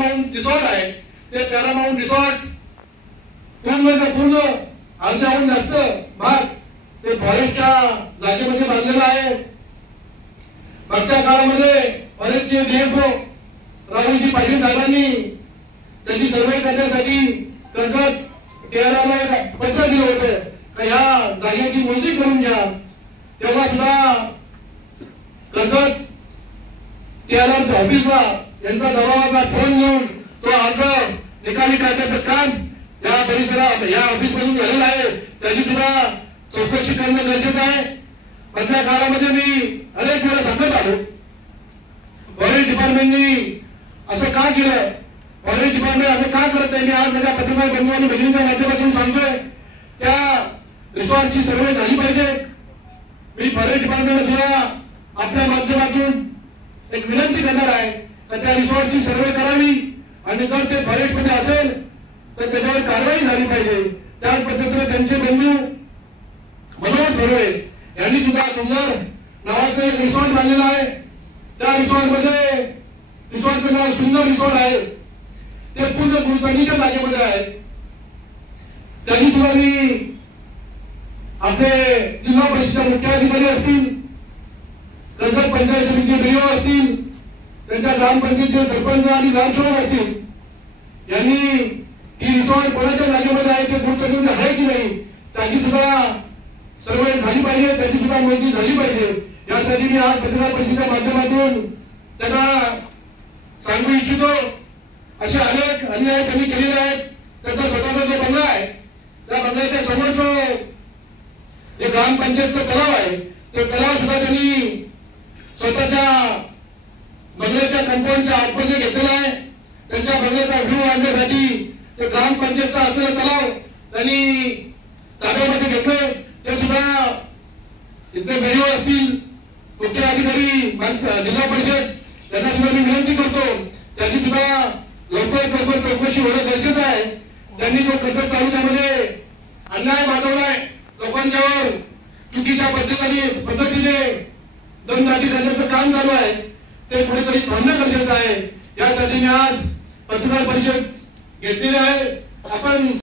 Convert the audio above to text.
पॅरामाउंट resort आहे, ते पॅरामाउंट resort पूर्ण अर्ध्याहून जास्त भाग ते फॉरेस्टच्या जागेमध्ये बांधलेला आहे। मागच्या काळामध्ये फॉरेस्टचे डीएफओ राहुलजी पाटील साहेबांनी त्यांची सर्वे करण्यासाठी कर्जत टीआरआरला एक पत्र दिलं होतं का ह्या जागेची मोजणी करून घ्या। तेव्हा सुद्धा कर्जत टीआरआर ऑफिसला यांचा दबावाचा फोन घेऊन तो अर्ज निकाली काढण्याचं काम या परिसरात या ऑफिस मधून झालेलं आहे। त्याची सुद्धा चौकशी करणं गरजेचं आहे। मधल्या काळामध्ये मी अनेक वेळा सांगत आलो फॉरेस्ट डिपार्टमेंटनी असं का केलं, फॉरेस्ट डिपार्टमेंट असं का करत नाही। मी आज माझ्या पत्रकार बंधू आणि भगिनींच्या माध्यमातून सांगतोय त्या रिसॉर्टची सर्वे झाली पाहिजे। मी फॉरेस्ट डिपार्टमेंट सुद्धा आपल्या माध्यमातून एक विनंती करणार आहे तर त्या रिसॉर्टची सर्वे करावी आणि जर ते फॉरेस्ट मध्ये असेल तर त्याच्यावर कारवाई झाली पाहिजे। त्याच पद्धतीने त्यांचे बंधू मनोहर थोरवे यांनी सुद्धा सुंदर नावाचं एक रिसॉर्ट बांधलेला आहे। त्या रिसॉर्टचं नाव सुंदर रिसॉर्ट आहे, ते पूर्ण गुरुतांनीच्या जागेमध्ये आहे। त्यांनी सुद्धा मी आपले जिल्हा परिषद मुख्याधिकारी असतील, कर्जत पंचायत समितीचे बीओ असतील, त्यांच्या ग्रामपंचायतीचे सरपंच आणि ग्रामसेवक असतील, यांनी ही रिसॉर्ट कोणाच्या जागेमध्ये आहे ते गुरुत्वानी आहे की नाही त्याची सुद्धा सर्वे झाली पाहिजे, त्याची सुद्धा मोजणी झाली पाहिजे। यासाठी मी आज पत्रकार परिषदेच्या माध्यमातून त्यांना सांगू इच्छितो असे अनेक अन्याय त्यांनी केलेले आहेत। त्यांचा स्वतःचा जो बंगला आहे त्या बंगल्याच्या समोरचं जे ग्रामपंचायतचं तलाव आहे ते तलाव सुद्धा त्यांनी स्वतःच्या बंगल्याच्या कंपाऊंडच्या आतमध्ये घेतलेला आहे। त्यांच्या बंगल्याचा व्ह्यू आणण्यासाठी ते ग्रामपंचायतचा असलेला तलाव त्यांनी ताब्यामध्ये घेतले। ते सुद्धा इथले बीओ असतील, मुख्य अधिकारी जिल्हा परिषद यांना सुद्धा मी विनंती करतो त्याची सुद्धा लवकरात चौकशी होणं गरजेचं आहे। त्यांनी जो कर्जत तालुक्यामध्ये अन्याय माजवलाय, लोकांच्यावर चुकीच्या पद्धतीने दमदाटी करण्याचं काम चालू आहे, ते कुठेतरी थांबणं गरजेचं आहे। यासाठी मी आज पत्रकार परिषद घेतलेली आहे। आपण